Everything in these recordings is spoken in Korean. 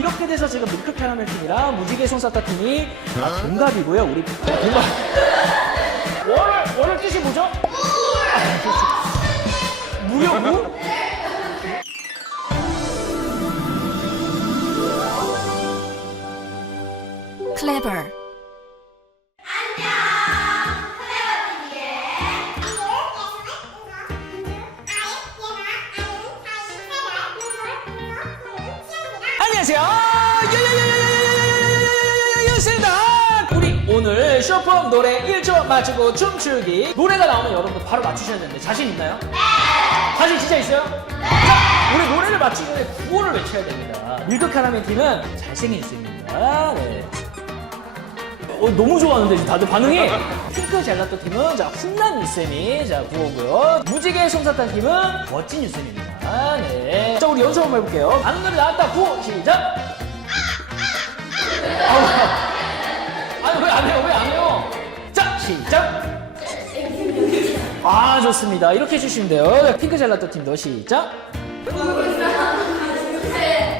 이렇게 돼서 지금 밀크 캐러멜 팀이랑 무지개 손사타 팀이 아, 동갑이고요. 우리 동갑. 월, 월의 뜻이 뭐죠? 무려 무? clever, 노래가 나오면 여러분들 바로 맞추셔야 되는데 자신 있나요? 네. 자신 진짜 있어요? 네. 자, 우리 노래를 맞추기 전에 구호를 외쳐야 됩니다. 밀크 카라멜 팀은 잘생긴 쌤입니다. 네. 어, 너무 좋아하는데 지금 다들 반응이 핑크 젤라또 팀은 자 훈남 유쌤이 자 구호고요 무지개 솜사탕 팀은 멋진 유쌤입니다 네. 자 우리 연습 한번 해볼게요 아는 노래 나왔다 구호 시작 시작 아 좋습니다 이렇게 해주시면 돼요 네, 핑크 젤라또 팀도 시작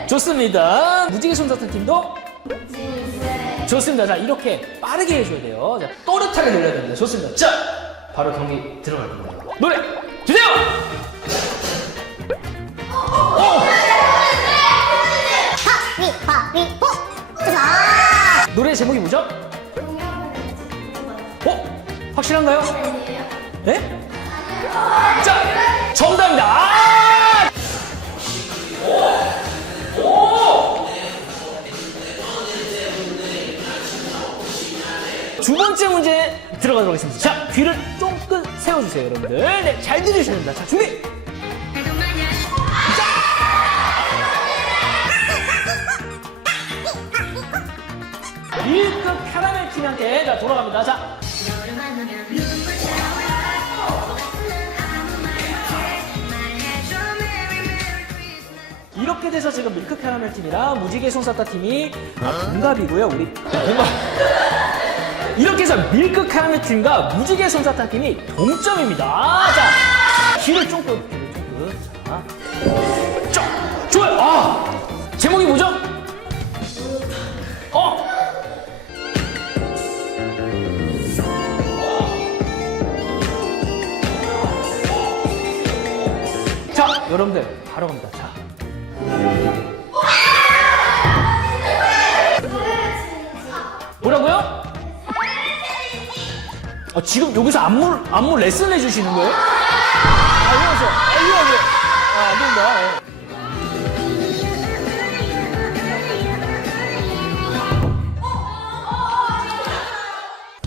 좋습니다 무지개 솜사탕 팀도 좋습니다. 자, 이렇게 빠르게 해줘야 돼요. 자, 또렷하게 놀려야 됩니다. 좋습니다. 자, 바로 경기 들어갈 겁니다. 노래 주세요! 노래 제목이 뭐죠? 어? 확실한가요? 네? 자, 정답입니다. 아! 오! 오! 두 번째 문제 들어가도록 하겠습니다. 자, 귀를 쫑긋 세워주세요, 여러분들. 네, 잘 들으셔야 됩니다. 자, 준비! 밀크 카라멜 팀한테 자, 돌아갑니다. 자, 돼서 지금 밀크 캐러멜 팀이랑 무지개 손사타 팀이 아, 동갑이고요. 우리. 이렇게 해서 밀크 캐러멜 팀과 무지개 손사타 팀이 동점입니다. 자, 귀를 쫑긋, 귀를 쫑긋. 자, 쫑, 좋아요. 아, 제목이 뭐죠? 어, 자, 여러분들 바로 갑니다. 자. 뭐라고요? 아, 지금 여기서 안무, 안무 레슨 해주시는 거예요? 아, 이러면서, 아, 이거, 이거. 아, 안 된다. 예.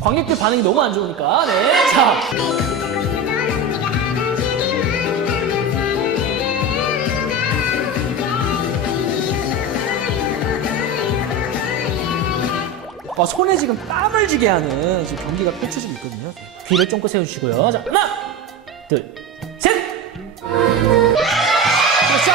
관객들 반응이 너무 안 좋으니까, 네. 자. 아, 손에 지금 땀을 쥐게 하는 지금 경기가 펼쳐지고 있거든요. 귀를 쫑긋 세우시고요. 자, 하나, 둘, 셋! 그렇죠!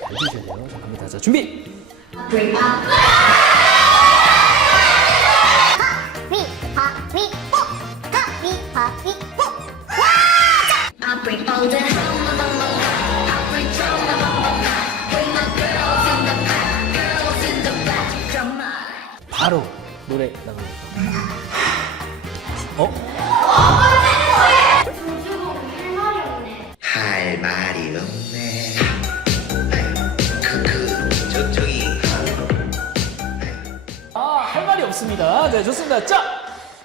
잘 주셔야 돼요. 자, 갑니다. 자, 준비! 바로 노래 나갑니다. 어? 할 말이 없네. 크크, 저쪽이 아, 할 말이 없습니다. 네, 좋습니다. 자!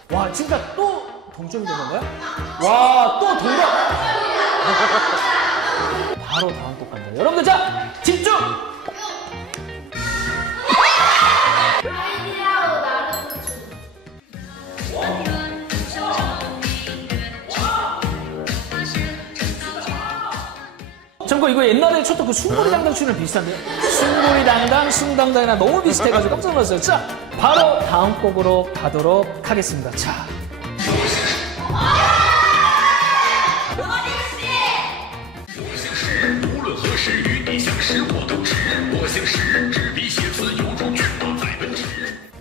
와, 진짜 또 동점이 된 건가요? 와, 또 동점! 바로 다음 곡 갑니다. 여러분들, 자! 집중! 참고 이거 옛날에 췄던 그 숭고리 당당 춤이랑 비슷한데요? 숭고리 당당, 숭당당이랑 너무 비슷해가지고 깜짝 놀랐어요. 자, 바로 다음 곡으로 가도록 하겠습니다. 자.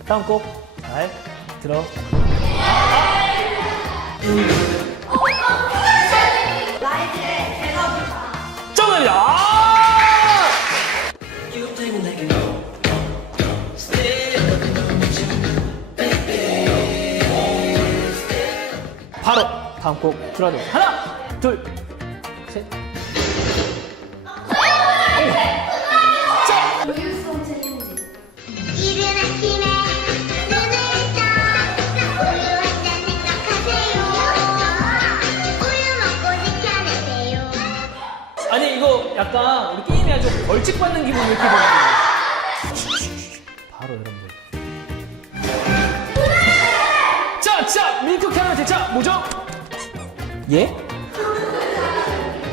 다음 곡 잘 들어. 아! 바로 다음 곡 들어도 하나, 둘, 셋. 아니 이거 약간 우리 게임이 아주 벌칙 받는 기분 이렇게 거예요. 바로 여러분들. 자, 자, 밀크 캐러멜 대차 뭐죠? 예?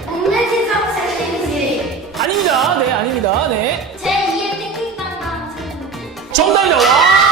동네 친척 챌린지 아닙니다. 네, 아닙니다. 네. 제2의 땡땡땅땅 챌린지 정답이다. 와!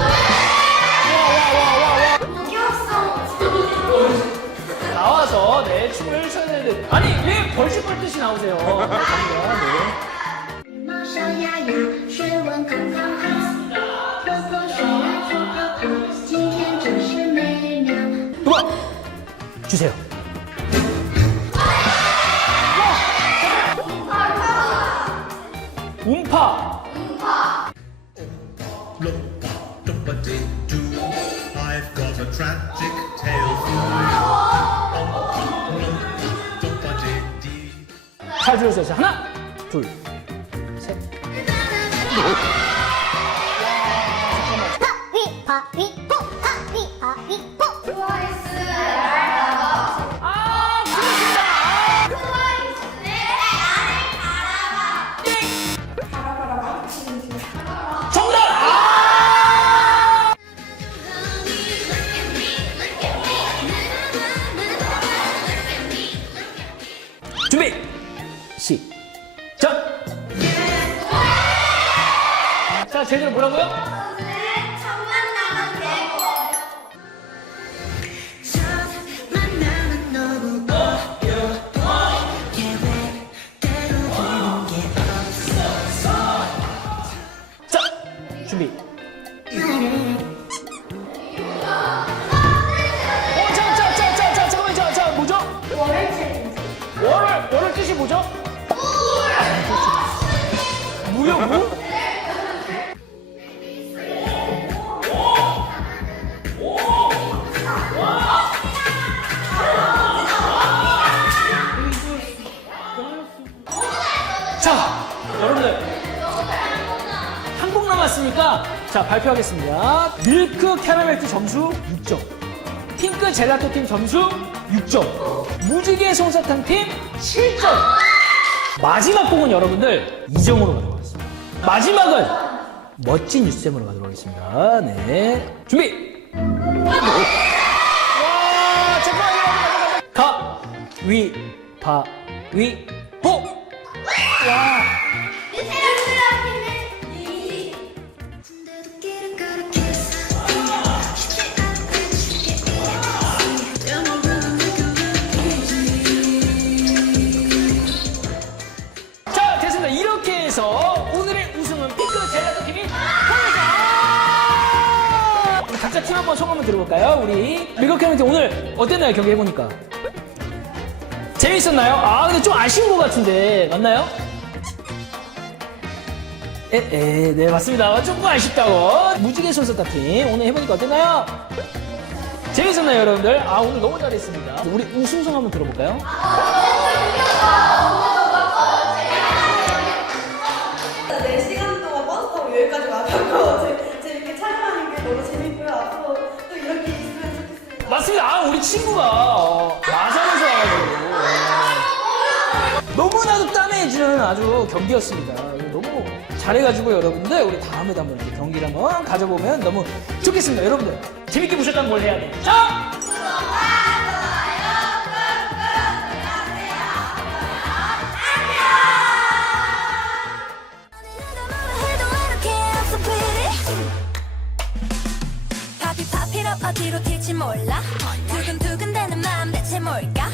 나오세요? 잘 들으세요. 하나, 둘, 셋. 가위바위보 가위바위보 아, 제대로 뭐라고요? 발표하겠습니다. 밀크 캐러멜트 점수 6점, 핑크 젤라또 팀 점수 6점, 무지개 솜사탕 팀 7점. 마지막 곡은 여러분들 2점으로 가도록 하겠습니다. 마지막은 멋진 유쌤으로 가도록 하겠습니다. 네, 준비. 와, 잠깐만요. 가, 위, 바, 위, 보. 와. 팀 한번 소감 한번 들어볼까요? 우리 미국 캐릭터 오늘 어땠나요? 경기 해보니까. 재밌었나요? 아, 근데 좀 아쉬운 것 같은데. 맞나요? 에, 에, 네, 맞습니다. 조금 아쉽다고. 무지개 손석가 팀. 오늘 해보니까 어땠나요? 재밌었나요, 여러분들? 아, 오늘 너무 잘했습니다. 우리 우승송 한번 들어볼까요? 친구가 어, 와산에서 와가지고 어. 너무나도 끝내주는 아주 경기였습니다. 너무 잘해가지고 여러분들 우리 다음에도 한번 경기를 한번 가져보면 너무 좋겠습니다. 여러분들 재밌게 보셨다는 걸 해야 돼. 자! 어디로 튈지 몰라 두근두근대는 마음 대체 뭘까